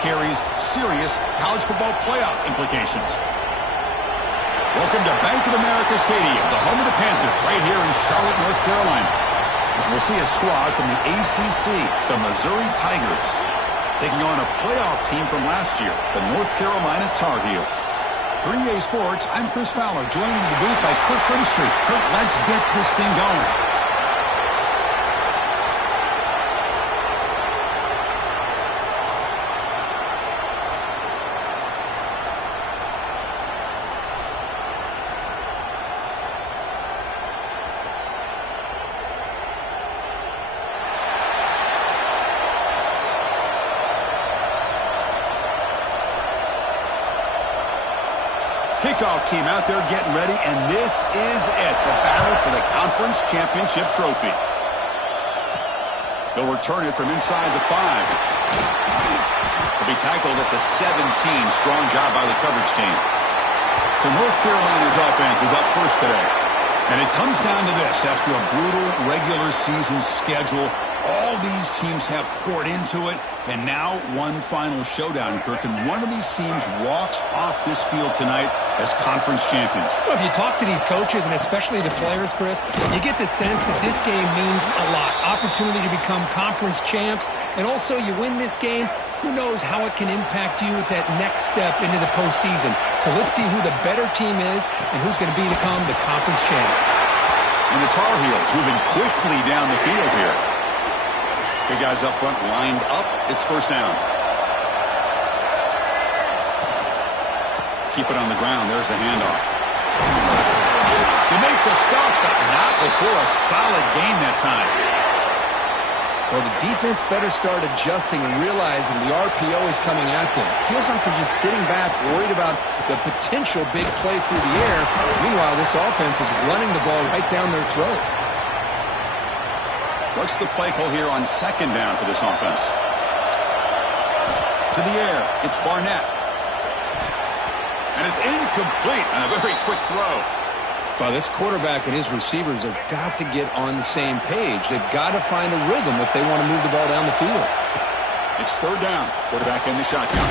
carries serious college football playoff implications. Welcome to Bank of America Stadium, the home of the Panthers, right here in Charlotte, North Carolina. As we'll see a squad from the ACC, the Missouri Tigers, taking on a playoff team from last year, the North Carolina Tar Heels. For EA Sports, I'm Chris Fowler, joined in the booth by Kirk Herbstreit. Kirk, let's get this thing going. Kickoff team out there getting ready, and this is it, the battle for the conference championship trophy. They'll return it from inside the 5. They'll be tackled at the 17. Strong job by the coverage team. So North Carolina's offense is up first today. And it comes down to this. After a brutal regular season schedule, all these teams have poured into it, and now one final showdown, Kirk. And one of these teams walks off this field tonight as conference champions. Well, if you talk to these coaches, and especially the players, Chris, you get the sense that this game means a lot. Opportunity to become conference champs, and also you win this game, who knows how it can impact you at that next step into the postseason. So let's see who the better team is and who's going to become the conference champ. And the Tar Heels moving quickly down the field here. Big guys up front lined up. It's first down. Keep it on the ground. There's the handoff. They make the stop, but not before a solid gain that time. Well, the defense better start adjusting and realizing the RPO is coming at them. Feels like they're just sitting back, worried about the potential big play through the air. Meanwhile, this offense is running the ball right down their throat. What's the play call here on second down for this offense? To the air, it's Barnett. And it's incomplete on a very quick throw. Well, this quarterback and his receivers have got to get on the same page. They've got to find a rhythm if they want to move the ball down the field. It's third down. Quarterback in the shotgun.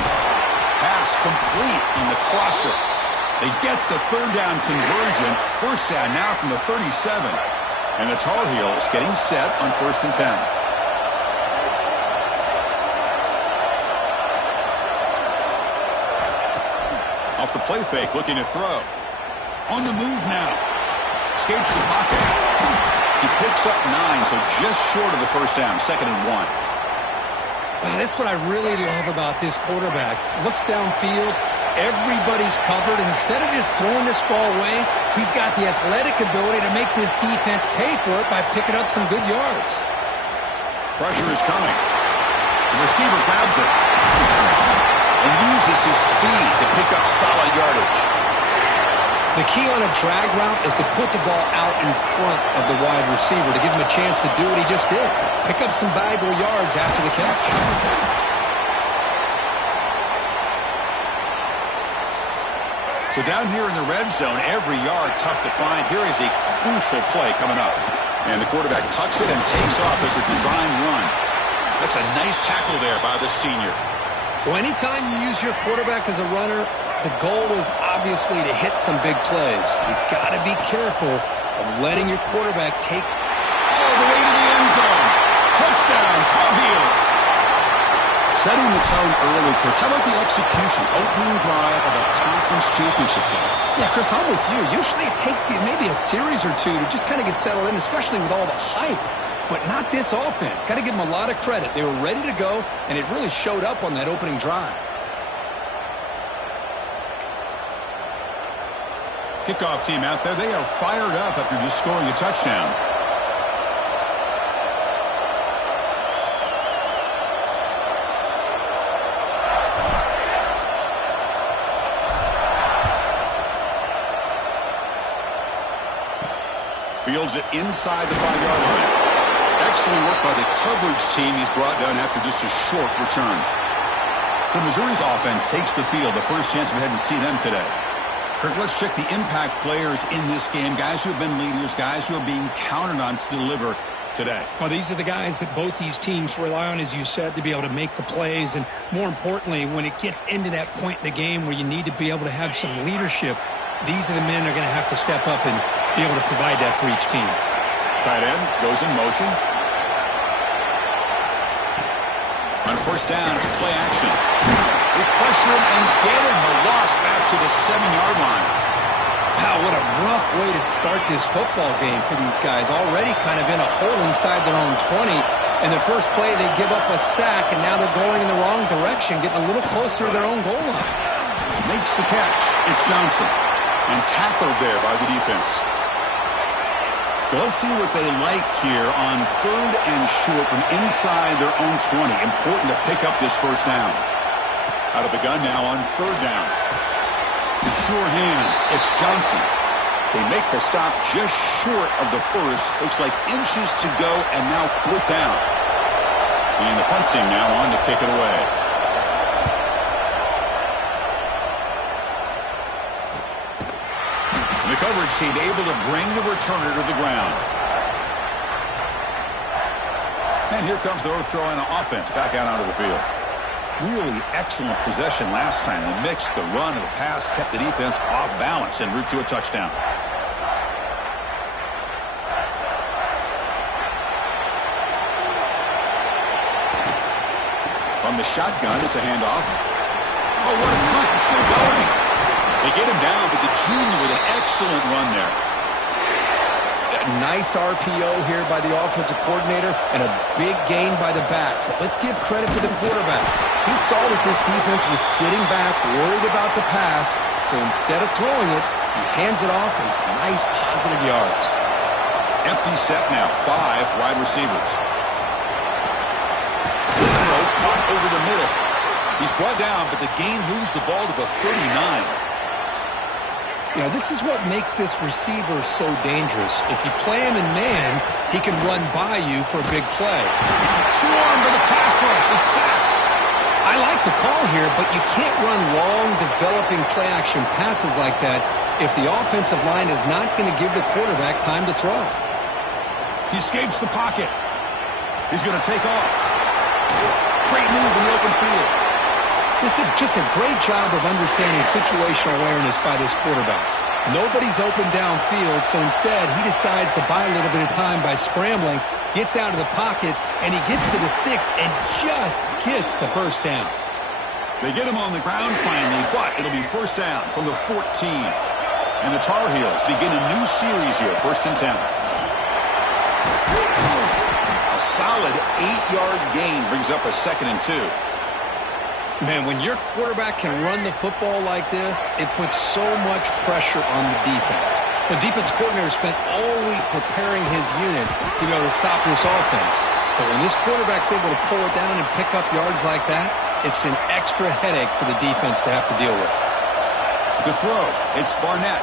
Pass complete on the crosser. They get the third down conversion. First down now from the 37. And the Tar Heels getting set on 1st and 10. Off the play fake, looking to throw. On the move now. Escapes the pocket. He picks up 9, so just short of the first down. 2nd and 1. That's what I really love about this quarterback. Looks downfield. Everybody's covered. Instead of just throwing this ball away, he's got the athletic ability to make this defense pay for it by picking up some good yards. Pressure is coming. The receiver grabs it and uses his speed to pick up solid yardage. The key on a drag route is to put the ball out in front of the wide receiver to give him a chance to do what he just did. Pick up some valuable yards after the catch. So down here in the red zone, every yard tough to find. Here is a crucial play coming up. And the quarterback tucks it and takes off as a design run. That's a nice tackle there by the senior. Well, anytime you use your quarterback as a runner, the goal is obviously to hit some big plays. You've got to be careful of letting your quarterback take all the way to the end zone. Touchdown, Tar Heels. Setting the tone early, Kirk. How about the execution? Opening drive of a conference championship game. Yeah, Chris, I'm with you. Usually it takes you maybe a series or two to just kind of get settled in, especially with all the hype. But not this offense. Got to give them a lot of credit. They were ready to go, and it really showed up on that opening drive. Kickoff team out there. They are fired up after just scoring a touchdown. Fields it inside the 5-yard line. Excellent work by the coverage team he's brought down after just a short return. So Missouri's offense takes the field. The first chance we had to see them today. Kirk, let's check the impact players in this game. Guys who have been leaders, guys who are being counted on to deliver today. Well, these are the guys that both these teams rely on, as you said, to be able to make the plays. And more importantly, when it gets into that point in the game where you need to be able to have some leadership, these are the men that are going to have to step up and be able to provide that for each team. Tight end goes in motion. On first down, it's play action. They pressure him and get him. The loss back to the 7-yard line. Wow, what a rough way to start this football game for these guys. Already kind of in a hole inside their own 20. And the first play, they give up a sack, and now they're going in the wrong direction, getting a little closer to their own goal line. Makes the catch. It's Johnson. And tackled there by the defense. So let's see what they like here on 3rd and short from inside their own 20. Important to pick up this first down. Out of the gun now on 3rd down. The sure hands. It's Johnson. They make the stop just short of the first. Looks like inches to go, and now 4th down. And the punt team now on to kick it away. The coverage team able to bring the returner to the ground. And here comes the North Carolina offense back out onto the field. Really excellent possession last time. The mix, the run, and the pass kept the defense off balance en route to a touchdown. From the shotgun, it's a handoff. Oh, what a punt. It's still going. They get him down, but the junior with an excellent run there. Nice RPO here by the offensive coordinator and a big gain by the back. But let's give credit to the quarterback. He saw that this defense was sitting back, worried about the pass, so instead of throwing it, he hands it off and some nice positive yards. Empty set now, 5 wide receivers. Throw caught over the middle. He's brought down, but the gain moves the ball to the 39. You know, this is what makes this receiver so dangerous. If you play him in man, he can run by you for a big play. Swarmed by the pass rush. He's sacked. I like the call here, but you can't run long, developing play-action passes like that if the offensive line is not going to give the quarterback time to throw. He escapes the pocket. He's going to take off. Great move in the open field. This is just a great job of understanding situational awareness by this quarterback. Nobody's open downfield, so instead he decides to buy a little bit of time by scrambling, gets out of the pocket, and he gets to the sticks and just gets the first down. They get him on the ground finally, but it'll be first down from the 14. And the Tar Heels begin a new series here, 1st and 10. A solid 8-yard gain brings up a 2nd and 2. Man, when your quarterback can run the football like this, it puts so much pressure on the defense. The defense coordinator spent all week preparing his unit to be able to stop this offense. But when this quarterback's able to pull it down and pick up yards like that, it's an extra headache for the defense to have to deal with. The throw, it's Barnett.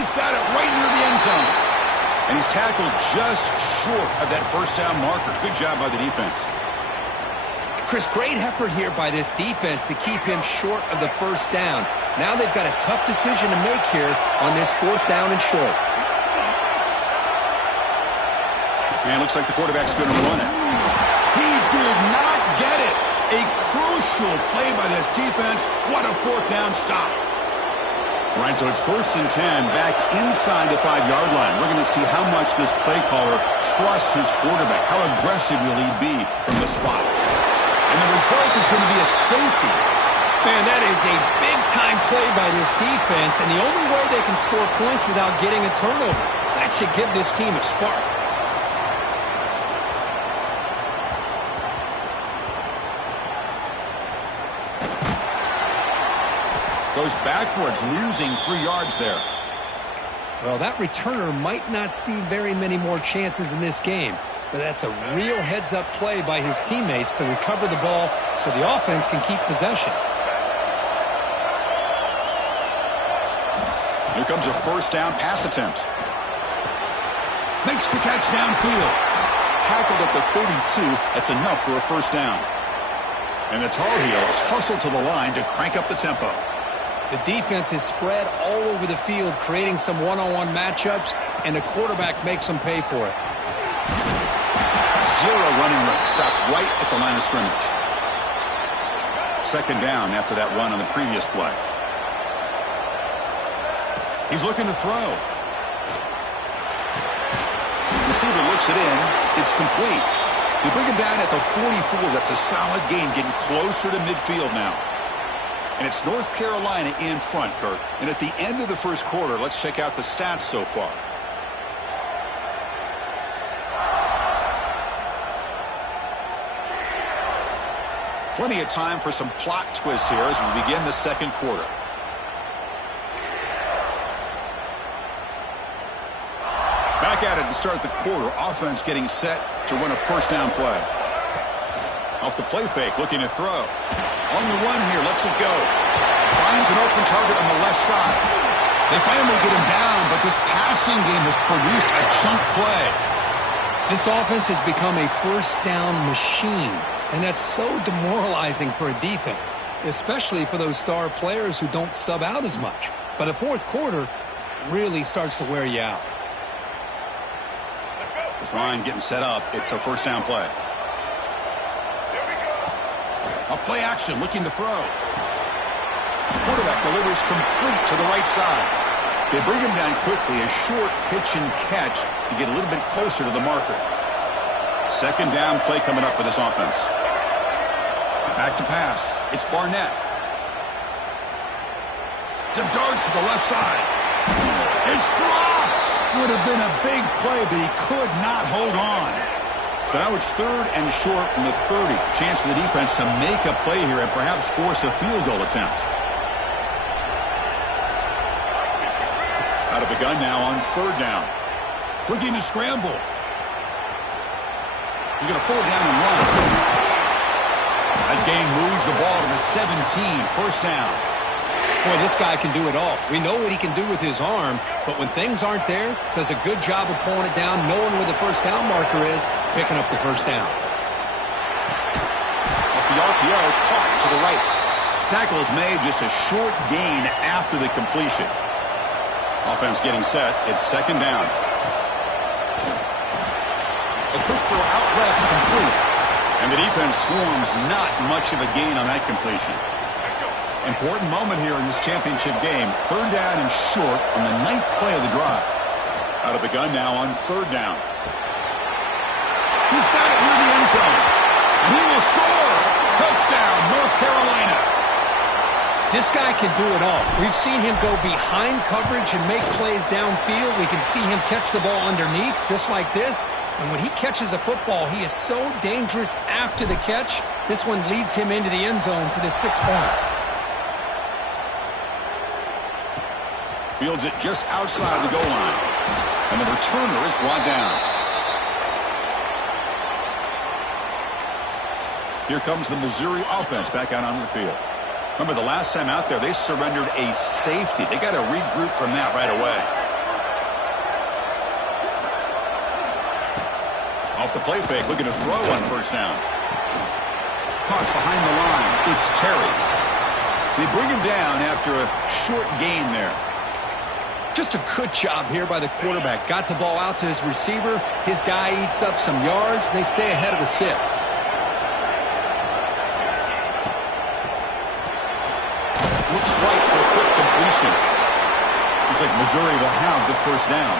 He's got it right near the end zone. And he's tackled just short of that first down marker. Good job by the defense. Chris, great effort here by this defense to keep him short of the first down. Now they've got a tough decision to make here on this 4th down and short. And it looks like the quarterback's going to run it. He did not get it. A crucial play by this defense. What a 4th down stop. Right, so it's 1st and 10 back inside the 5-yard line. We're going to see how much this play caller trusts his quarterback. How aggressive will he be from the spot? And the result is going to be a safety. Man, that is a big-time play by this defense, and the only way they can score points without getting a turnover. That should give this team a spark. Goes backwards, losing 3 yards there. Well, that returner might not see very many more chances in this game. But that's a real heads-up play by his teammates to recover the ball so the offense can keep possession. Here comes a first down pass attempt. Makes the catch downfield. Tackled at the 32. That's enough for a first down. And the Tar Heels hustle to the line to crank up the tempo. The defense is spread all over the field, creating some one-on-one matchups, and the quarterback makes them pay for it. Zero running room. Stopped right at the line of scrimmage. Second down after that run on the previous play. He's looking to throw. Receiver looks it in. It's complete. They bring him down at the 44. That's a solid gain, getting closer to midfield now. And it's North Carolina in front, Kirk. And at the end of the first quarter, let's check out the stats so far. Plenty of time for some plot twists here as we begin the second quarter. Back at it to start the quarter. Offense getting set to run a first down play. Off the play fake, looking to throw. On the run here, lets it go. Finds an open target on the left side. They finally get him down, but this passing game has produced a chunk play. This offense has become a first down machine, and that's so demoralizing for a defense, especially for those star players who don't sub out as much. But the fourth quarter really starts to wear you out. This line getting set up. It's a first down play. A play action, looking to throw. Quarterback delivers complete to the right side. They bring him down quickly, a short pitch and catch to get a little bit closer to the marker. Second down play coming up for this offense. Back to pass. It's Barnett. To dart to the left side. It's dropped. Would have been a big play, but he could not hold on. So now it's third and short from the 30. Chance for the defense to make a play here and perhaps force a field goal attempt. Out of the gun now on third down. Looking to scramble. He's going to pull it down and run. That gain moves the ball to the 17. First down. Boy, this guy can do it all. We know what he can do with his arm, but when things aren't there, does a good job of pulling it down, knowing where the first down marker is, picking up the first down. Off the RPO, caught to the right. Tackle is made, just a short gain after the completion. Offense getting set. It's second down. A quick throw out left, complete. And the defense swarms, not much of a gain on that completion. Important moment here in this championship game. Third down and short on the 9th play of the drive. Out of the gun now on third down. He's got it near the end zone. And he will score. Touchdown, North Carolina. This guy can do it all. We've seen him go behind coverage and make plays downfield. We can see him catch the ball underneath, just like this. And when he catches a football, he is so dangerous after the catch. This one leads him into the end zone for the 6 points. Fields it just outside the goal line. And the returner is brought down. Here comes the Missouri offense back out onto the field. Remember, the last time out there, they surrendered a safety. They got to regroup from that right away. Off the play fake, looking to throw on first down. Caught behind the line. It's Terry. They bring him down after a short gain there. Just a good job here by the quarterback. Got the ball out to his receiver. His guy eats up some yards. They stay ahead of the sticks. Looks right for a quick completion. Looks like Missouri will have the first down.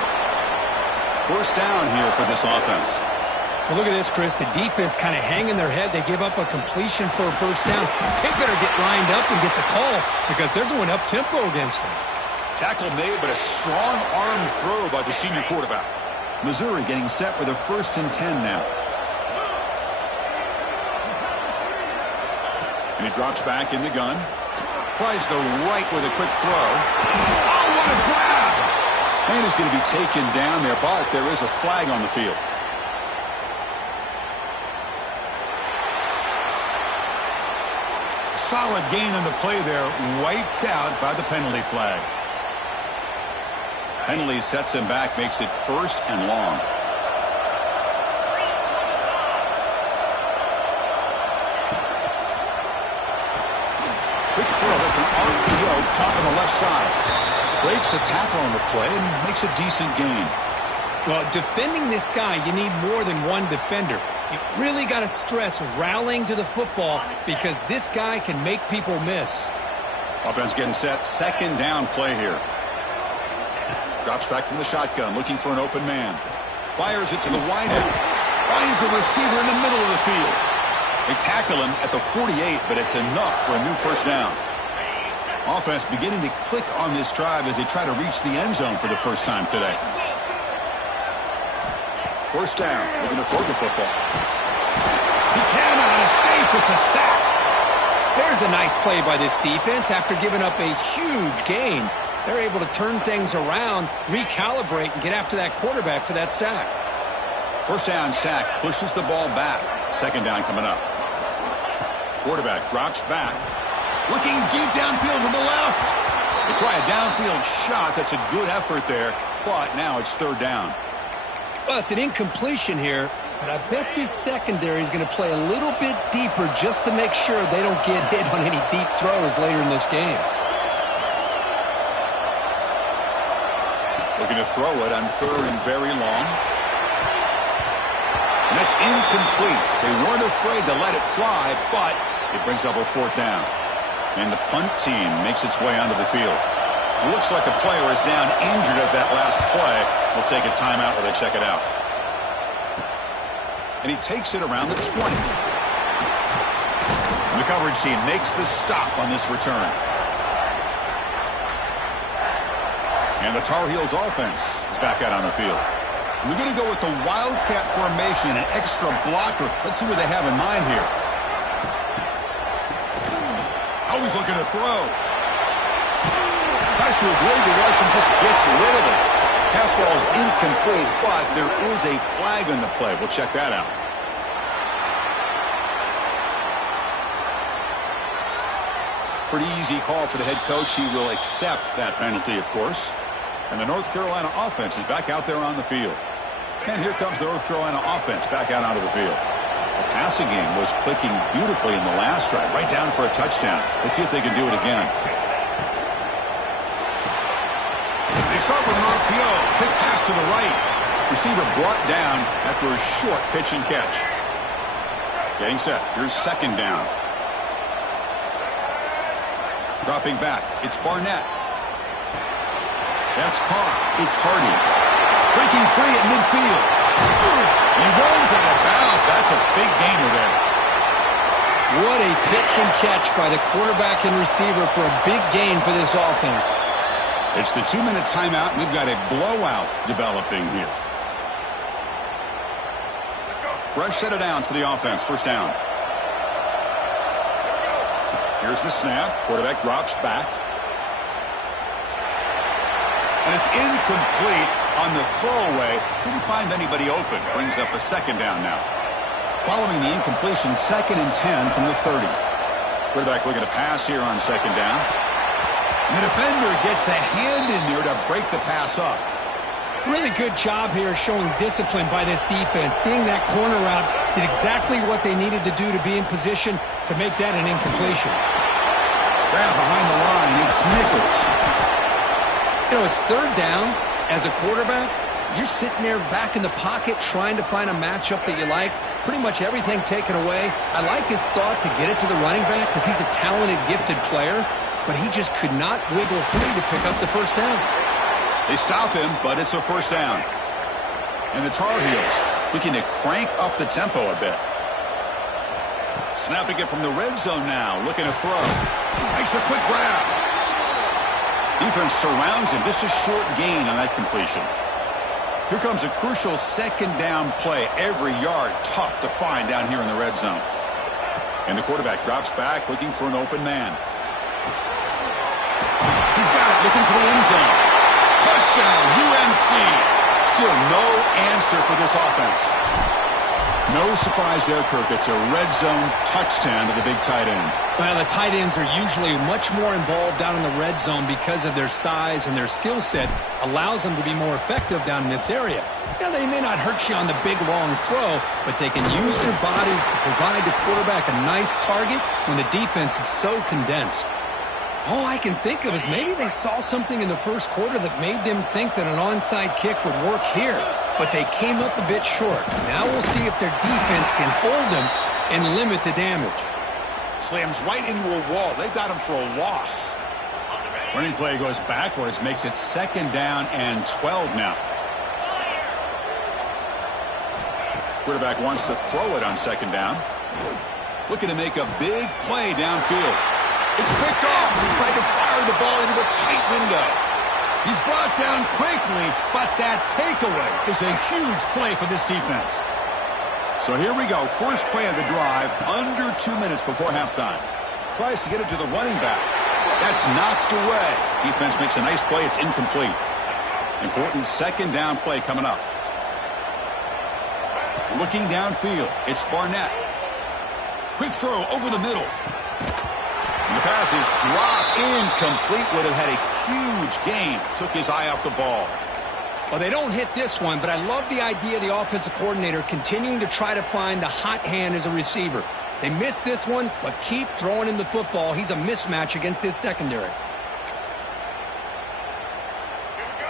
First down here for this offense. Well, look at this, Chris. The defense kind of hanging their head. They give up a completion for a first down. They better get lined up and get the call because they're going up-tempo against him. Tackle made, but a strong arm throw by the senior quarterback. Missouri getting set with a 1st and 10 now. And he drops back in the gun. Tries the right with a quick throw. Oh, what a grab! And he's going to be taken down there, but there is a flag on the field. Solid gain on the play there, wiped out by the penalty flag. Penalty sets him back, makes it 1st and long. Quick throw That's an RPO caught on the left side. Breaks a tackle on the play and makes a decent gain. Well, defending this guy, you need more than one defender. You really got to stress rallying to the football because this guy can make people miss. Offense getting set. Second down play here. Drops back from the shotgun, looking for an open man. Fires it to the wideout. Finds a receiver in the middle of the field. They tackle him at the 48, but it's enough for a new first down. Offense beginning to click on this drive as they try to reach the end zone for the first time today. First down, looking to throw the football. He cannot escape. It's a sack. There's a nice play by this defense. After giving up a huge gain, they're able to turn things around, recalibrate, and get after that quarterback for that sack. First down sack, pushes the ball back. Second down coming up. Quarterback drops back. Looking deep downfield to the left. They try a downfield shot. That's a good effort there, but now it's third down. Well, it's an incompletion here, but I bet this secondary is going to play a little bit deeper just to make sure they don't get hit on any deep throws later in this game. Looking to throw it on third and very long. And that's incomplete. They weren't afraid to let it fly, but it brings up a fourth down. And the punt team makes its way onto the field. It looks like a player is down injured at that last play. We'll take a timeout while they check it out. And he takes it around the 20. And the coverage team makes the stop on this return. And the Tar Heels offense is back out on the field. We're going to go with the Wildcat formation, an extra blocker. Let's see what they have in mind here. Always looking to throw. Tries to avoid the rush and just gets rid of it. Pass ball is incomplete, but there is a flag on the play. We'll check that out. Pretty easy call for the head coach. He will accept that penalty, of course. And the North Carolina offense is back out there on the field. And here comes the North Carolina offense back out onto the field. The passing game was clicking beautifully in the last drive, right down for a touchdown. Let's see if they can do it again. They start with an RPO. Quick pass to the right. Receiver brought down after a short pitch and catch. Getting set. Here's second down. Dropping back. It's Barnett. That's caught. It's Hardy. Breaking free at midfield. He runs out of bounds. That's a big gainer there. What a pitch and catch by the quarterback and receiver for a big gain for this offense. It's the 2-minute timeout, and we've got a blowout developing here. Fresh set of downs for the offense. First down. Here's the snap. Quarterback drops back. And it's incomplete on the throwaway. Couldn't find anybody open. Brings up a second down now. Following the incompletion, 2nd and 10 from the 30. Quarterback looking to pass here on second down. And the defender gets a hand in there to break the pass up. Really good job here showing discipline by this defense. Seeing that corner route, did exactly what they needed to do to be in position to make that an incompletion. Grab behind the line. It's Nichols. You know, it's third down. As a quarterback, you're sitting there back in the pocket trying to find a matchup that you like. Pretty much everything taken away. I like his thought to get it to the running back because he's a talented, gifted player, but he just could not wiggle free to pick up the first down. They stop him, but it's a first down. And the Tar Heels looking to crank up the tempo a bit. Snapping it from the red zone now, looking to throw. Makes a quick grab. Defense surrounds him, just a short gain on that completion. Here comes a crucial second down play. Every yard tough to find down here in the red zone. And the quarterback drops back, looking for an open man. He's got it, looking for the end zone. Touchdown, UNC. Still no answer for this offense. No surprise there, Kirk. It's a red zone touchdown to the big tight end. Well, the tight ends are usually much more involved down in the red zone because of their size and their skill set allows them to be more effective down in this area. Now, they may not hurt you on the big, long throw, but they can use their bodies to provide the quarterback a nice target when the defense is so condensed. All I can think of is maybe they saw something in the first quarter that made them think that an onside kick would work here, but they came up a bit short. Now we'll see if their defense can hold them and limit the damage. Slams right into a wall. They've got him for a loss. Running play goes backwards, makes it 2nd down and 12 now. Quarterback wants to throw it on 2nd down. Looking to make a big play downfield. It's picked off. He tried to fire the ball into a tight window. He's brought down quickly, but that takeaway is a huge play for this defense. So here we go. First play of the drive, under 2 minutes before halftime. Tries to get it to the running back. That's knocked away. Defense makes a nice play. It's incomplete. Important 2nd down play coming up. Looking downfield, it's Barnett. Quick throw over the middle. And the pass is dropped incomplete. Would have had a huge gain. Took his eye off the ball. Well, they don't hit this one, but I love the idea of the offensive coordinator continuing to try to find the hot hand as a receiver. They missed this one, but keep throwing him the football. He's a mismatch against his secondary.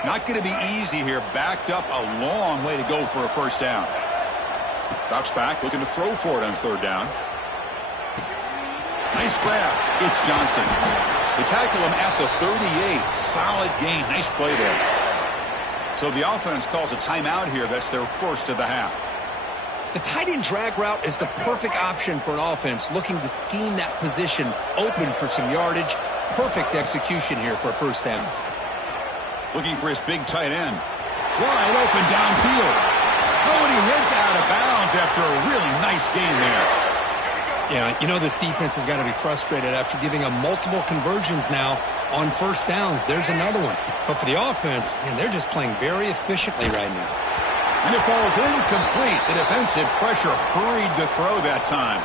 Not going to be easy here. Backed up a long way to go for a first down. Drops back, looking to throw for it on 3rd down. Nice grab. It's Johnson. They tackle him at the 38. Solid gain. Nice play there. So the offense calls a timeout here. That's their first of the half. The tight end drag route is the perfect option for an offense looking to scheme that position open for some yardage. Perfect execution here for a first down. Looking for his big tight end. Wide open downfield. Oh, and he heads out of bounds after a really nice gain there. Yeah, you know this defense has got to be frustrated after giving them multiple conversions now on first downs. There's another one. But for the offense, man, they're just playing very efficiently right now. And it falls incomplete. The defensive pressure hurried the throw that time.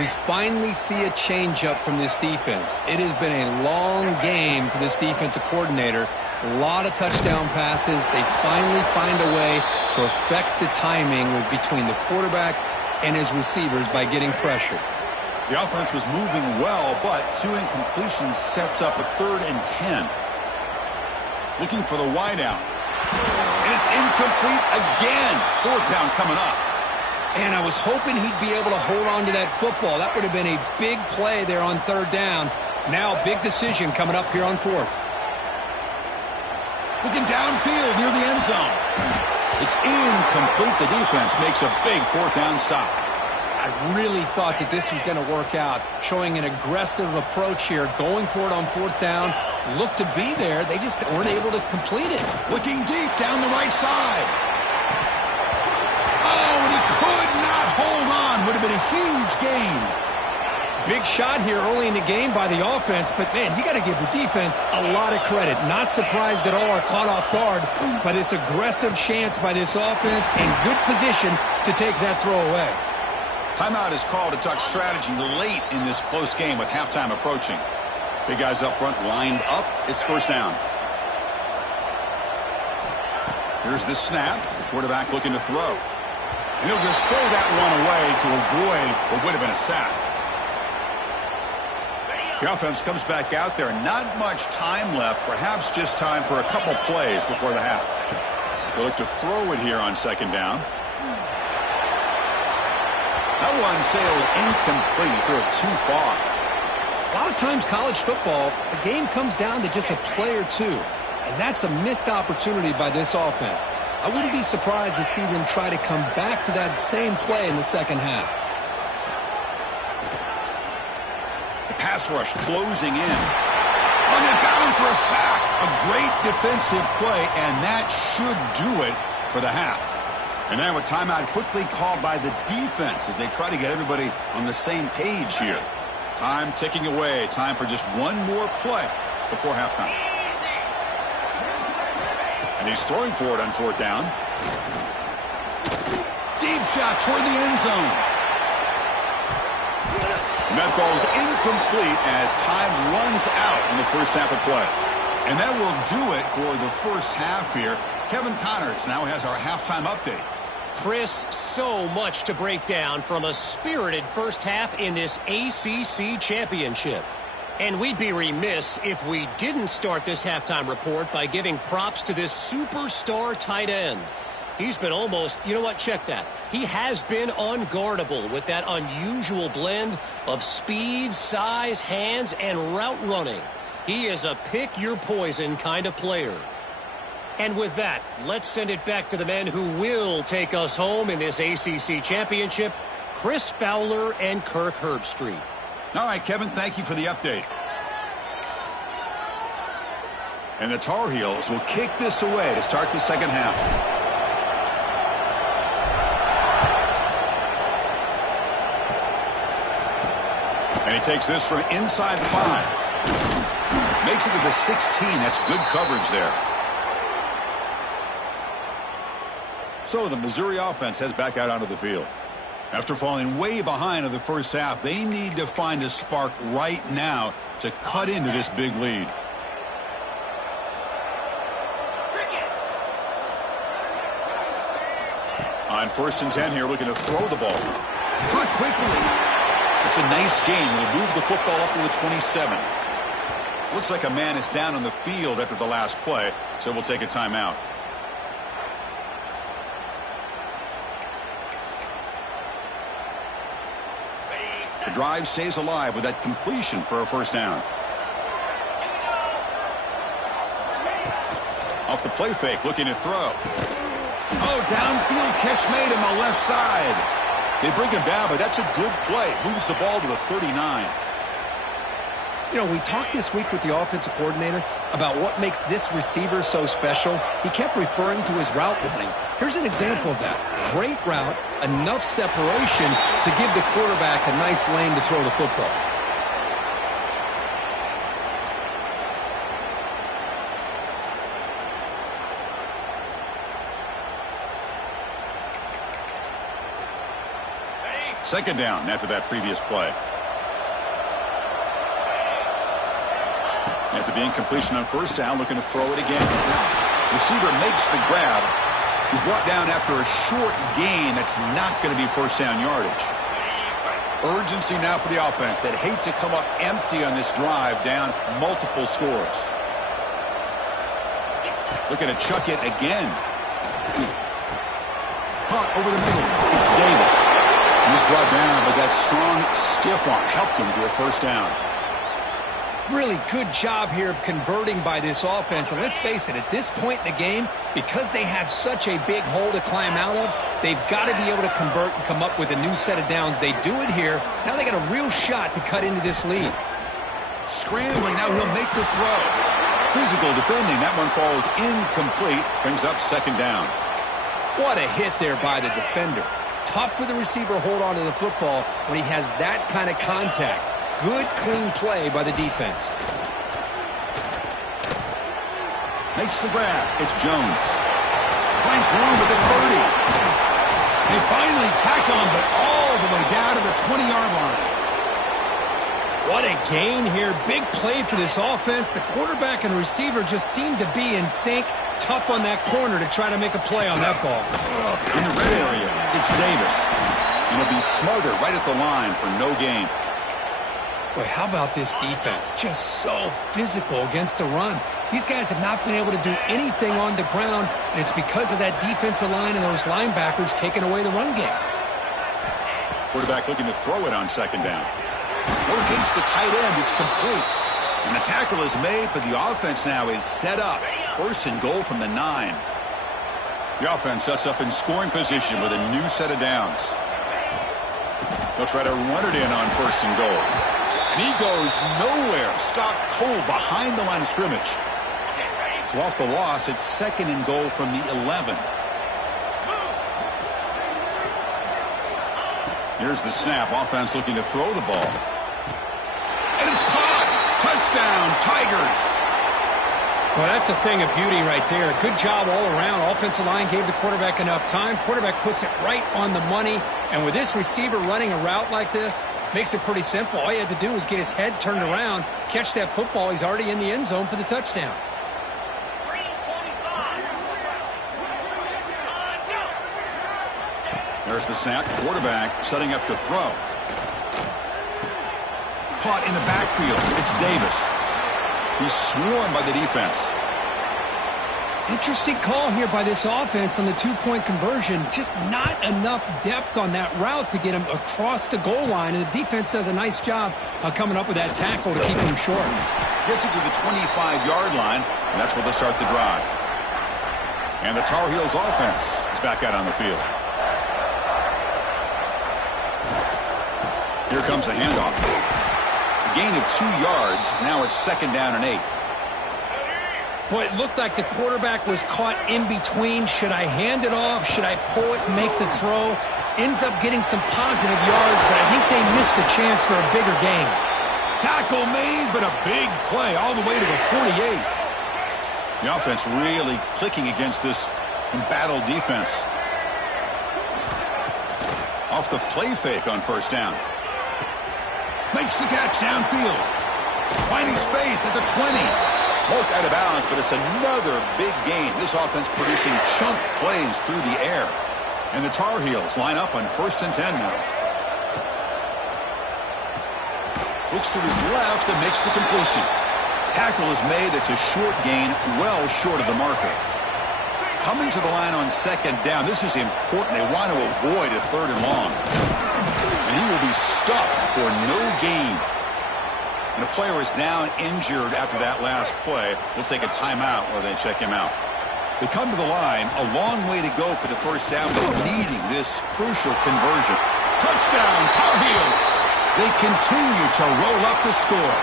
We finally see a changeup from this defense. It has been a long game for this defensive coordinator. A lot of touchdown passes. They finally find a way to affect the timing between the quarterback and his receivers by getting pressure. The offense was moving well, but 2 incompletions sets up a 3rd and 10. Looking for the wideout. And it's incomplete again. 4th down coming up. And I was hoping he'd be able to hold on to that football. That would have been a big play there on 3rd down. Now big decision coming up here on 4th. Looking downfield near the end zone. It's incomplete. The defense makes a big 4th down stop. I really thought that this was going to work out, showing an aggressive approach here, going for it on 4th down. Looked to be there. They just weren't able to complete it. Looking deep down the right side. Oh, and he could not hold on. Would have been a huge gain. Big shot here early in the game by the offense, but, man, you got to give the defense a lot of credit. Not surprised at all or caught off guard, but it's aggressive chance by this offense and good position to take that throw away. Timeout is called to talk strategy late in this close game with halftime approaching. Big guys up front lined up. It's first down. Here's the snap. Quarterback looking to throw. And he'll just throw that one away to avoid what would have been a sack. The offense comes back out there. Not much time left. Perhaps just time for a couple plays before the half. They'll look to throw it here on 2nd down. That one sails incomplete. Threw it too far. A lot of times college football, the game comes down to just a play or two. And that's a missed opportunity by this offense. I wouldn't be surprised to see them try to come back to that same play in the second half. The pass rush closing in. Oh, they've got him for a sack. A great defensive play, and that should do it for the half. And now a timeout quickly called by the defense as they try to get everybody on the same page here. Time ticking away. Time for just one more play before halftime. And he's throwing for it on 4th down. Deep shot toward the end zone. And that falls incomplete as time runs out in the first half of play. And that will do it for the first half here. Kevin Connors now has our halftime update. Chris, so much to break down from a spirited first half in this ACC championship. And we'd be remiss if we didn't start this halftime report by giving props to this superstar tight end. He's been almost, you know what, check that. He has been unguardable with that unusual blend of speed, size, hands, and route running. He is a pick-your-poison kind of player. And with that, let's send it back to the men who will take us home in this ACC championship, Chris Fowler and Kirk Herbstreit. All right, Kevin, thank you for the update. And the Tar Heels will kick this away to start the second half. And he takes this from inside the 5. Makes it to the 16. That's good coverage there. So the Missouri offense heads back out onto the field. After falling way behind in the first half, they need to find a spark right now to cut into this big lead. On 1st and 10 here, looking to throw the ball. Caught quickly. It's a nice gain. We'll move the football up to the 27. Looks like a man is down on the field after the last play, so we'll take a timeout. The drive stays alive with that completion for a first down. Off the play fake, looking to throw. Oh, downfield catch made on the left side. They bring him down, but that's a good play. Moves the ball to the 39. You know, we talked this week with the offensive coordinator about what makes this receiver so special. He kept referring to his route running. Here's an example of that. Great route, enough separation to give the quarterback a nice lane to throw the football. Second down after that previous play. After the incompletion on first down, looking to throw it again. Receiver makes the grab. He's brought down after a short gain that's not going to be first down yardage. Urgency now for the offense that hates to come up empty on this drive, down multiple scores. Looking to chuck it again. Caught over the middle. It's Davis. He's brought down, but that strong, stiff arm helped him to a first down. Really good job here of converting by this offense. And let's face it, at this point in the game, because they have such a big hole to climb out of, they've got to be able to convert and come up with a new set of downs. They do it here. Now they got a real shot to cut into this lead. Scrambling, now he'll make the throw. Physical defending, that one falls incomplete. Brings up second down. What a hit there by the defender. Tough for the receiver to hold on to the football when he has that kind of contact. Good, clean play by the defense. Makes the grab. It's Jones. Finds room at the 30. They finally tackle him, but all the way down to the 20-yard line. What a gain here. Big play for this offense. The quarterback and receiver just seem to be in sync. Tough on that corner to try to make a play on that ball. In the red area, it's Davis. And he'll be smothered right at the line for no gain. Boy, how about this defense? Just so physical against the run. These guys have not been able to do anything on the ground, and it's because of that defensive line and those linebackers taking away the run game. Quarterback looking to throw it on second down. Locates the tight end. It's complete. And the tackle is made, but the offense now is set up. First and goal from the 9. The offense sets up in scoring position with a new set of downs. They'll try to run it in on first and goal. And he goes nowhere. Stopped cold behind the line of scrimmage. So off the loss, it's second and goal from the 11. Here's the snap. Offense looking to throw the ball. And it's caught. Touchdown, Tigers. Well, that's a thing of beauty right there. Good job all around. Offensive line gave the quarterback enough time. Quarterback puts it right on the money. And with this receiver running a route like this, makes it pretty simple. All you had to do was get his head turned around, catch that football. He's already in the end zone for the touchdown. There's the snap. Quarterback setting up to throw. caught in the backfield. It's Davis. He's swarmed by the defense. Interesting call here by this offense on the two-point conversion. Just not enough depth on that route to get him across the goal line, and the defense does a nice job coming up with that tackle to keep him short. Gets it to the 25-yard line, and that's where they'll start the drive. And the Tar Heels offense is back out on the field. Here comes the handoff. A gain of 2 yards. Now it's 2nd down and 8. Boy, it looked like the quarterback was caught in between. Should I hand it off? Should I pull it and make the throw? Ends up getting some positive yards, but I think they missed a chance for a bigger gain. Tackle made, but a big play all the way to the 48. The offense really clicking against this embattled defense. Off the play fake on 1st down. Makes the catch downfield. Finding space at the 20. Broke out of bounds, but it's another big gain. This offense producing chunk plays through the air. And the Tar Heels line up on 1st and 10 now. Looks to his left and makes the completion. Tackle is made. It's a short gain, well short of the marker. Coming to the line on 2nd down. This is important. They want to avoid a 3rd and long. And he will be stuffed for no gain. And a player is down injured after that last play. We'll take a timeout while they check him out. They come to the line, a long way to go for the 1st down, but needing this crucial conversion. Touchdown, Tar Heels! They continue to roll up the score.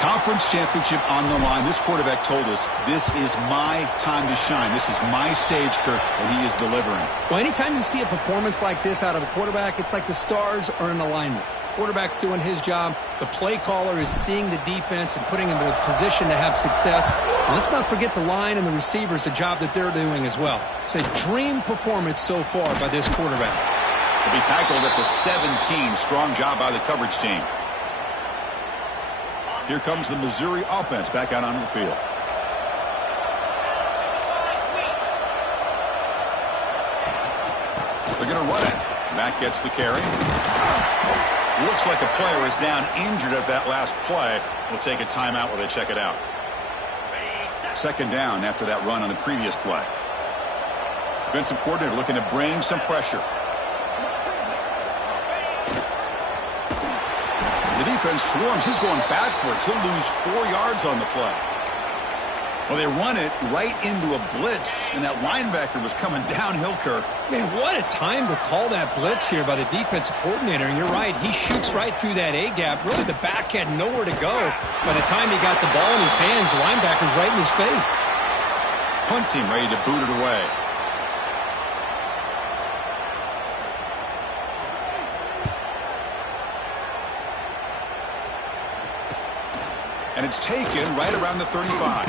Conference championship on the line. This quarterback told us, this is my time to shine. This is my stage, Kirk, and he is delivering. Well, anytime you see a performance like this out of a quarterback, it's like the stars are in alignment. Quarterback's doing his job. The play caller is seeing the defense and putting him in a position to have success. And let's not forget the line and the receivers, the job that they're doing as well. It's a dream performance so far by this quarterback. He'll be tackled at the 17. Strong job by the coverage team. Here comes the Missouri offense back out onto the field. They're going to run it. Matt gets the carry. Looks like a player is down injured at that last play. We'll take a timeout while they check it out. 2nd down after that run on the previous play. Defensive coordinator looking to bring some pressure. The defense swarms. He's going backwards. He'll lose 4 yards on the play. Well, they run it right into a blitz, and that linebacker was coming downhill, Kirk. Man, what a time to call that blitz here by the defensive coordinator. And you're right, he shoots right through that A-gap. Really, the back had nowhere to go. By the time he got the ball in his hands, the linebacker's right in his face. Punt team ready to boot it away. And it's taken right around the 35.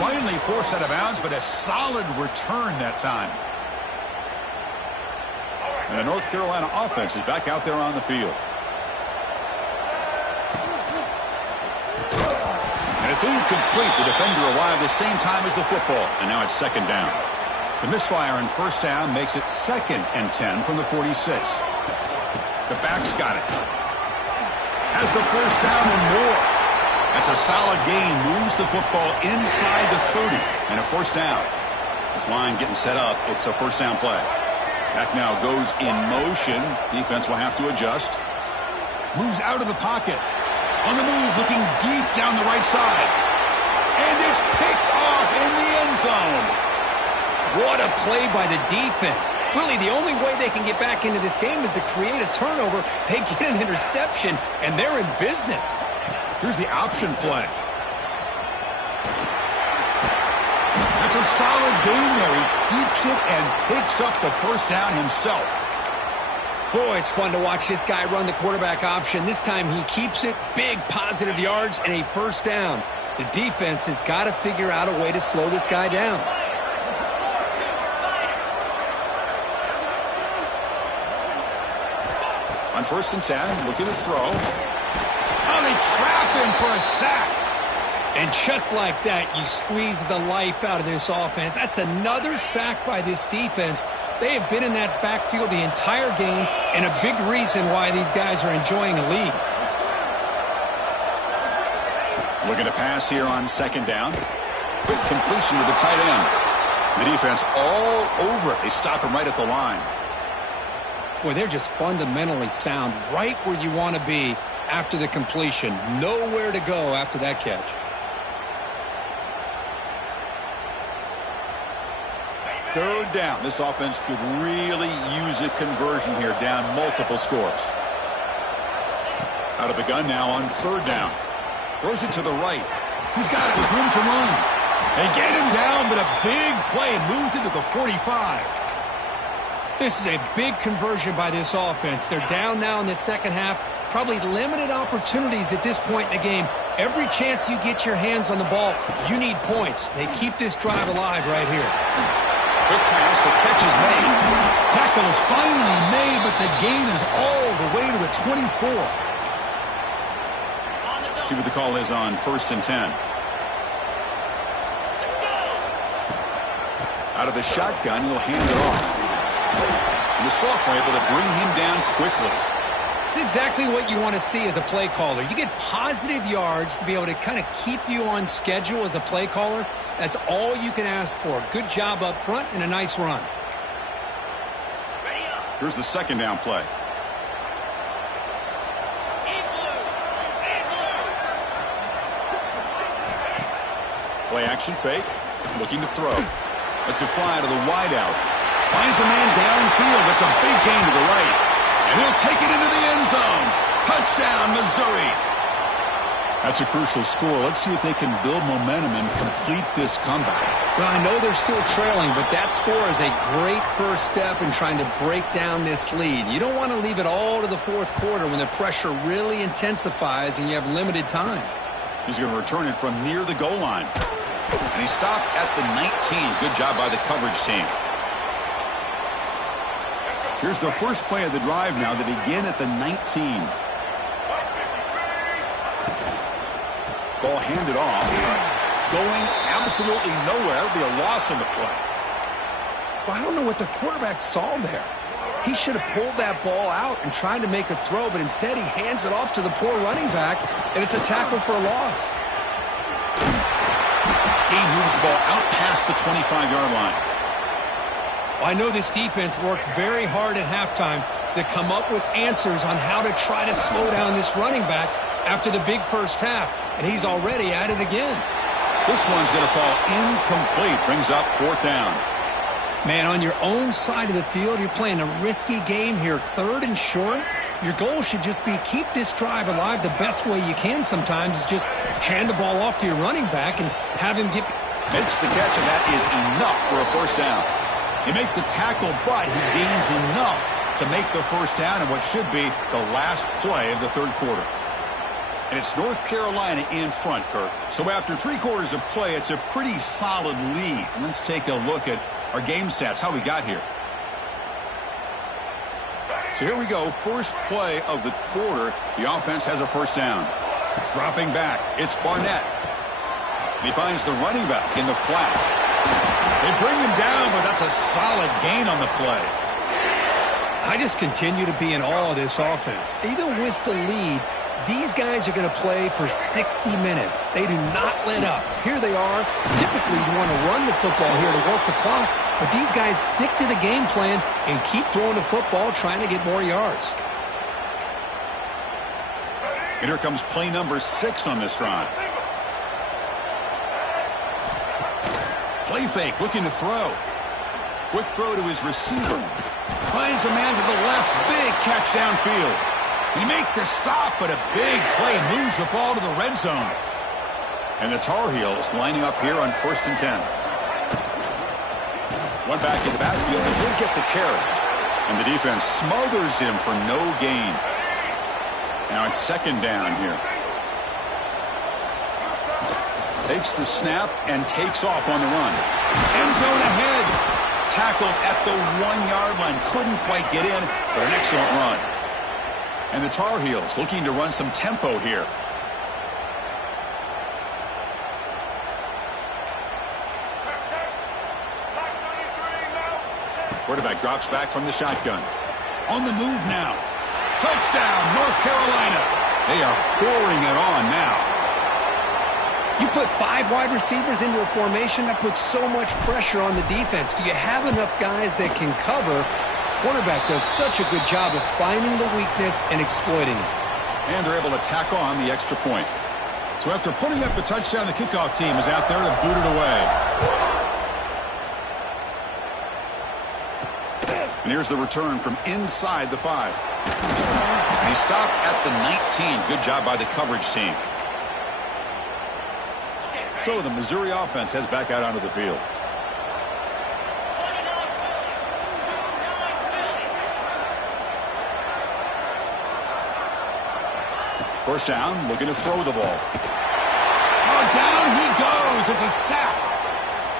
Finally forced out of bounds, but a solid return that time. And the North Carolina offense is back out there on the field. And it's incomplete. The defender arrived the same time as the football. And now it's 2nd down. The misfire in 1st down makes it 2nd and 10 from the 46. The back's got it. Has the 1st down and more. That's a solid gain. Moves the football inside the 30. And a 1st down. This line getting set up. It's a 1st down play. Back now goes in motion. Defense will have to adjust. Moves out of the pocket. On the move, looking deep down the right side. And it's picked off in the end zone. What a play by the defense. Really, the only way they can get back into this game is to create a turnover. They get an interception, and they're in business. Here's the option play. That's a solid gain there. He keeps it and picks up the 1st down himself. Boy, it's fun to watch this guy run the quarterback option. This time he keeps it. Big positive yards and a 1st down. The defense has got to figure out a way to slow this guy down. On 1st and 10, looking to throw. Oh, they trap him for a sack. And just like that, you squeeze the life out of this offense. That's another sack by this defense. They have been in that backfield the entire game, and a big reason why these guys are enjoying a lead. Looking to pass here on second down. Quick completion to the tight end. The defense all over it. They stop him right at the line. Boy, they're just fundamentally sound, right where you want to be after the completion. Nowhere to go after that catch. Third down. This offense could really use a conversion here, down multiple scores. Out of the gun now on third down. Throws it to the right. He's got it with room to run. They get him down, but a big play moves it to the 45. This is a big conversion by this offense. They're down now in the second half. Probably limited opportunities at this point in the game. Every chance you get your hands on the ball, you need points. They keep this drive alive right here. Quick pass, the catch is made. Tackle is finally made, but the gain is all the way to the 24. See what the call is on 1st and 10. Out of the shotgun, he'll hand it off. And the sophomore able to bring him down quickly. It's exactly what you want to see as a play caller. You get positive yards to be able to kind of keep you on schedule as a play caller. That's all you can ask for. Good job up front and a nice run. Here's the second down play. Play action fake. Looking to throw. Lets it fly to the wideout. Finds a man downfield. That's a big gain to the right. And he'll take it into the end zone. Touchdown, Missouri. That's a crucial score. Let's see if they can build momentum and complete this comeback. Well, I know they're still trailing, but that score is a great first step in trying to break down this lead. You don't want to leave it all to the fourth quarter when the pressure really intensifies and you have limited time. He's going to return it from near the goal line. And he stopped at the 19. Good job by the coverage team. Here's the first play of the drive now to begin at the 19. Ball handed off. Going absolutely nowhere. It'll be a loss on the play. Well, I don't know what the quarterback saw there. He should have pulled that ball out and tried to make a throw, but instead he hands it off to the poor running back, and it's a tackle for a loss. He moves the ball out past the 25-yard line. Well, I know this defense worked very hard at halftime to come up with answers on how to try to slow down this running back after the big first half, and he's already at it again. This one's going to fall incomplete. Brings up fourth down. Man, on your own side of the field, you're playing a risky game here. 3rd and short. Your goal should just be keep this drive alive the best way you can sometimes is just hand the ball off to your running back and have him get... Makes the catch, and that is enough for a first down. He makes the tackle, but he gains enough to make the first down in what should be the last play of the third quarter. And it's North Carolina in front, Kirk. So after 3 quarters of play, it's a pretty solid lead. Let's take a look at our game stats, how we got here. So here we go, first play of the quarter. The offense has a first down. Dropping back, it's Barnett. He finds the running back in the flat. They bring him down, but that's a solid gain on the play. I just continue to be in awe of this offense. Even with the lead, these guys are going to play for 60 minutes. They do not let up. Here they are. Typically, you want to run the football here to work the clock, but these guys stick to the game plan and keep throwing the football, trying to get more yards. And here comes play number 6 on this drive. Play fake, looking to throw. Quick throw to his receiver. Finds a man to the left. Big catch downfield. He makes the stop, but a big play moves the ball to the red zone. And the Tar Heels lining up here on 1st and 10. One back in the backfield, and he'll get the carry. And the defense smothers him for no gain. Now it's 2nd down here. Takes the snap and takes off on the run. End zone ahead. Tackled at the 1-yard line. Couldn't quite get in, but an excellent run. And the Tar Heels looking to run some tempo here. Quarterback drops back from the shotgun. On the move now. Touchdown, North Carolina. They are pouring it on now. You put 5 wide receivers into a formation, that puts so much pressure on the defense. Do you have enough guys that can cover? Quarterback does such a good job of finding the weakness and exploiting it. And they're able to tack on the extra point. So after putting up a touchdown, the kickoff team is out there to boot it away. And here's the return from inside the 5. And he stopped at the 19. Good job by the coverage team. So the Missouri offense heads back out onto the field. First down, looking to throw the ball. Oh, down he goes. It's a sack.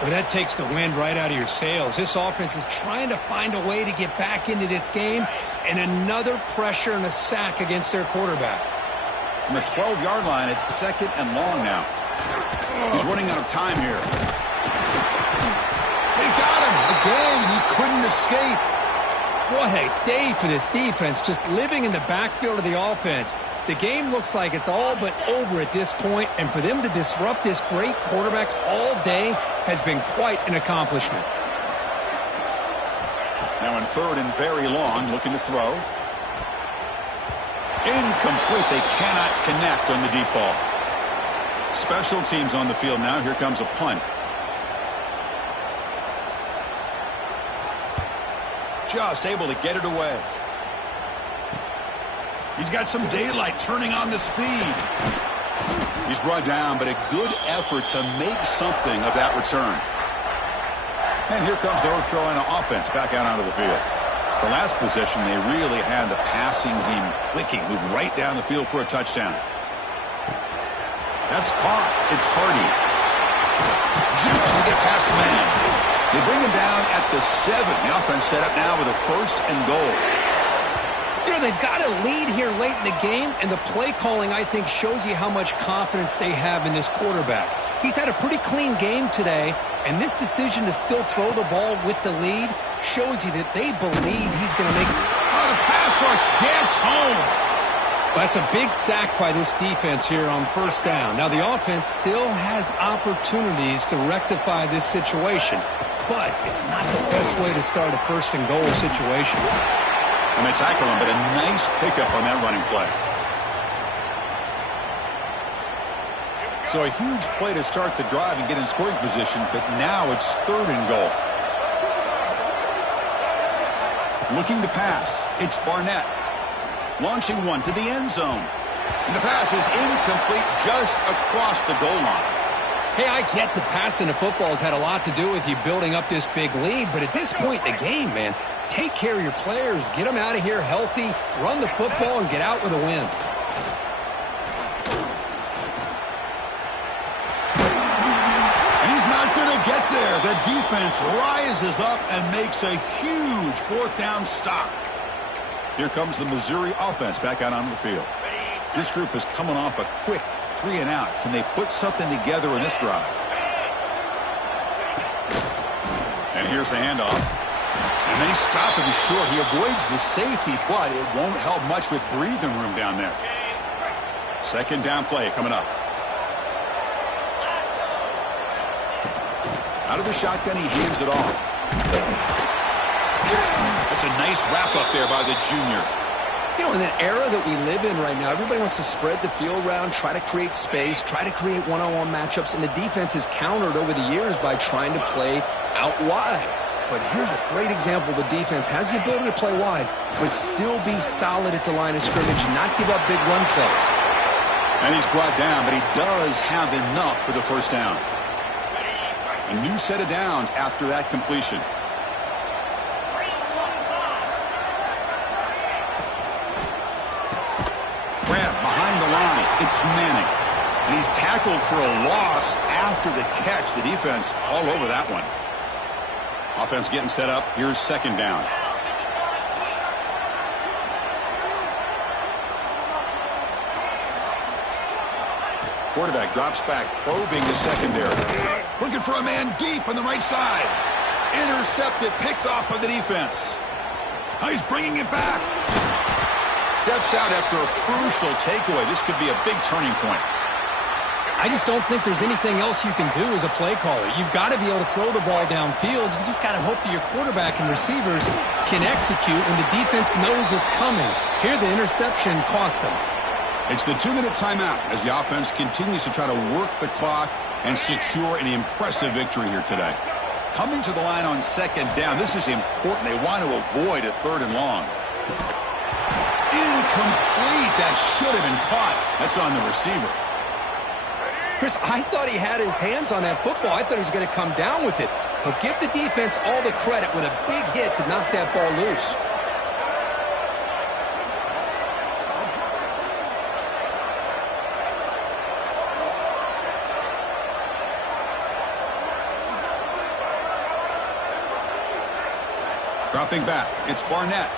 Well, that takes the wind right out of your sails. This offense is trying to find a way to get back into this game, and another pressure and a sack against their quarterback. From the 12-yard line, it's 2nd and long now. He's running out of time here. They got him. Again, he couldn't escape. What a day for this defense, just living in the backfield of the offense. The game looks like it's all but over at this point, and for them to disrupt this great quarterback all day has been quite an accomplishment. Now in 3rd and very long, looking to throw. Incomplete. They cannot connect on the deep ball. Special teams on the field now. Here comes a punt. Just able to get it away. He's got some daylight, turning on the speed. He's brought down, but a good effort to make something of that return. And here comes the North Carolina offense back out onto the field. The last possession, they really had the passing game clicking, moved right down the field for a touchdown. That's caught. It's Hardy. Jukes to get past the man. They bring him down at the 7. The offense set up now with a 1st and goal. You know, they've got a lead here late in the game, and the play calling, I think, shows you how much confidence they have in this quarterback. He's had a pretty clean game today, and this decision to still throw the ball with the lead shows you that they believe he's going to make it. Oh, the pass rush gets home. That's a big sack by this defense here on 1st down. Now, the offense still has opportunities to rectify this situation, but it's not the best way to start a 1st and goal situation. And they tackle him, but a nice pickup on that running play. So a huge play to start the drive and get in scoring position, but now it's 3rd and goal. Looking to pass. It's Barnett. Launching one to the end zone. And the pass is incomplete just across the goal line. Hey, I get the passing of football has had a lot to do with you building up this big lead, but at this point in the game, man, take care of your players, get them out of here healthy, run the football, and get out with a win. He's not going to get there. The defense rises up and makes a huge 4th down stop. Here comes the Missouri offense back out onto the field. This group is coming off a quick 3 and out. Can they put something together in this drive? And here's the handoff. And they stop him short. He avoids the safety, but it won't help much with breathing room down there. 2nd down play coming up. Out of the shotgun, he hands it off. That's a nice wrap-up there by the junior. You know, in the era that we live in right now, everybody wants to spread the field around, try to create space, try to create one-on-one matchups, and the defense has countered over the years by trying to play out wide. But here's a great example. The defense has the ability to play wide, but still be solid at the line of scrimmage, not give up big run plays. And he's brought down, but he does have enough for the 1st down. A new set of downs after that completion. Grab behind the line. It's Manning. And he's tackled for a loss after the catch. The defense all over that one. Offense getting set up. Here's 2nd down. Quarterback drops back, probing the secondary. Looking for a man deep on the right side. Intercepted, picked off by the defense. He's bringing it back. Steps out after a crucial takeaway. This could be a big turning point. I just don't think there's anything else you can do as a play caller. You've got to be able to throw the ball downfield. You just got to hope that your quarterback and receivers can execute when the defense knows it's coming. Here, the interception cost them. It's the 2-minute timeout as the offense continues to try to work the clock and secure an impressive victory here today. Coming to the line on second down, this is important. They want to avoid a 3rd and long. Incomplete. That should have been caught. That's on the receiver. Chris, I thought he had his hands on that football. I thought he was going to come down with it. But give the defense all the credit with a big hit to knock that ball loose. Dropping back, it's Barnett.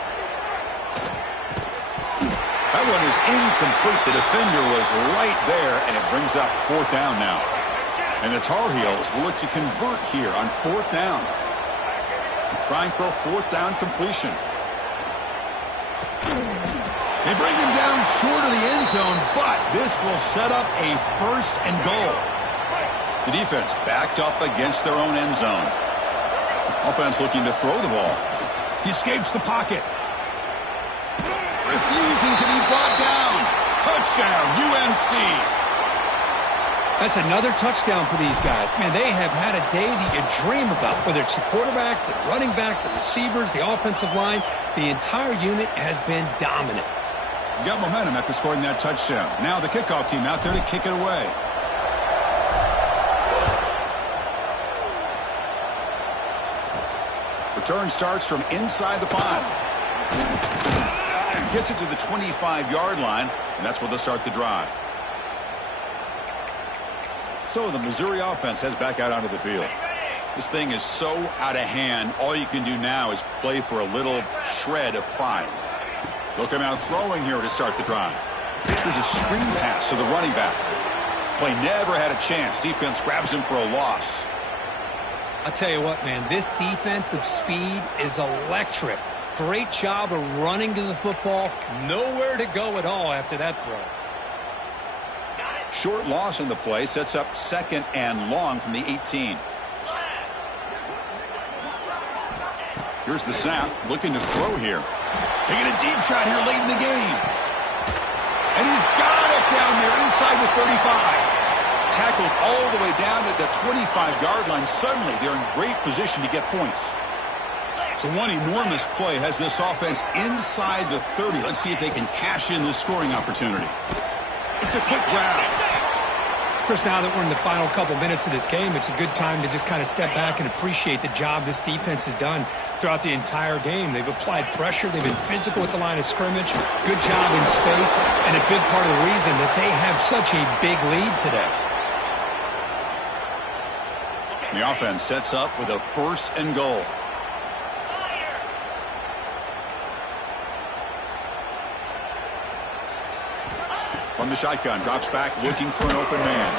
That one is incomplete. The defender was right there, and it brings up 4th down now. And the Tar Heels will look to convert here on 4th down. Trying for a 4th down completion. They bring him down short of the end zone, but this will set up a 1st and goal. The defense backed up against their own end zone. Offense looking to throw the ball. He escapes the pocket. Refusing to be brought down. Touchdown, UNC. That's another touchdown for these guys. Man, they have had a day that you dream about. Whether it's the quarterback, the running back, the receivers, the offensive line, the entire unit has been dominant. Got momentum after scoring that touchdown. Now the kickoff team out there to kick it away. Return starts from inside the 5. Gets it to the 25-yard line, and that's where they'll start the drive. So the Missouri offense heads back out onto the field. This thing is so out of hand, all you can do now is play for a little shred of pride. They'll come out throwing here to start the drive. There's a screen pass to the running back. Play never had a chance. Defense grabs him for a loss. I'll tell you what, man, this defensive speed is electric. Great job of running to the football. Nowhere to go at all after that throw. Short loss in the play sets up 2nd and long from the 18. Here's the snap. Looking to throw here. Taking a deep shot here late in the game. And he's got it down there inside the 35. Tackled all the way down at the 25-yard line. Suddenly, they're in great position to get points. So one enormous play has this offense inside the 30. Let's see if they can cash in this scoring opportunity. It's a quick grab. Chris, now that we're in the final couple minutes of this game, it's a good time to just kind of step back and appreciate the job this defense has done throughout the entire game. They've applied pressure. They've been physical at the line of scrimmage. Good job in space, and a big part of the reason that they have such a big lead today. The offense sets up with a 1st and goal. From the shotgun, drops back, looking for an open man.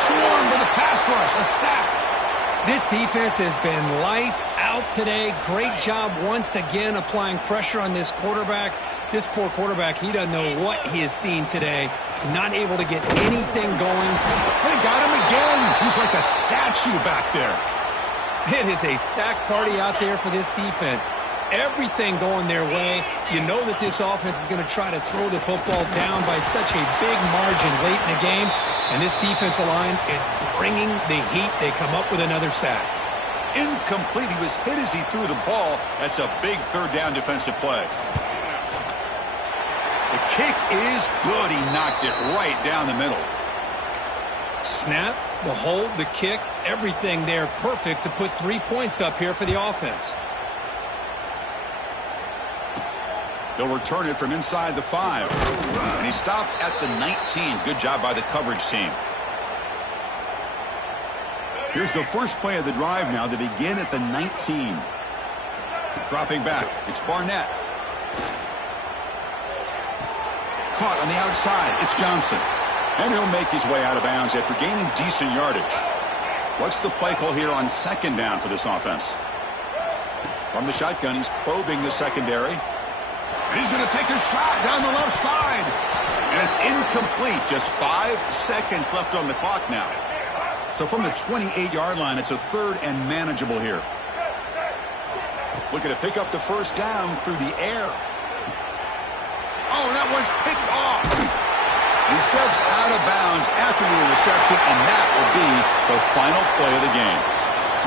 Swarmed with a pass rush, a sack. This defense has been lights out today. Great job once again applying pressure on this quarterback. This poor quarterback, he doesn't know what he has seen today. Not able to get anything going. They got him again. He's like a statue back there. It is a sack party out there for this defense. Everything going their way. You know that this offense is going to try to throw the football down by such a big margin late in the game. And this defensive line is bringing the heat. They come up with another sack. Incomplete. He was hit as he threw the ball. That's a big 3rd down defensive play. The kick is good. He knocked it right down the middle. Snap, the hold, the kick, everything there perfect to put 3 points up here for the offense. They'll return it from inside the 5. And he stopped at the 19. Good job by the coverage team. Here's the first play of the drive now to begin at the 19. Dropping back, it's Barnett. Caught on the outside, it's Johnson. And he'll make his way out of bounds after gaining decent yardage. What's the play call here on second down for this offense? From the shotgun, he's probing the secondary. And he's going to take a shot down the left side. And it's incomplete. Just 5 seconds left on the clock now. So from the 28-yard line, it's a third and manageable here. Looking to pick up the first down through the air. Oh, that one's picked off. He steps out of bounds after the interception, and that will be the final play of the game.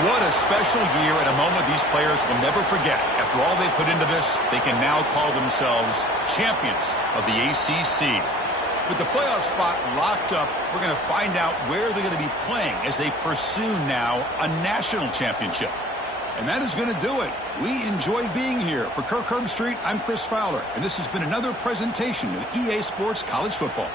What a special year and a moment these players will never forget. After all they put into this, they can now call themselves champions of the ACC. With the playoff spot locked up, we're going to find out where they're going to be playing as they pursue now a national championship. And that is going to do it. We enjoyed being here. For Kirk Herbstreit, I'm Chris Fowler, and this has been another presentation of EA Sports College Football.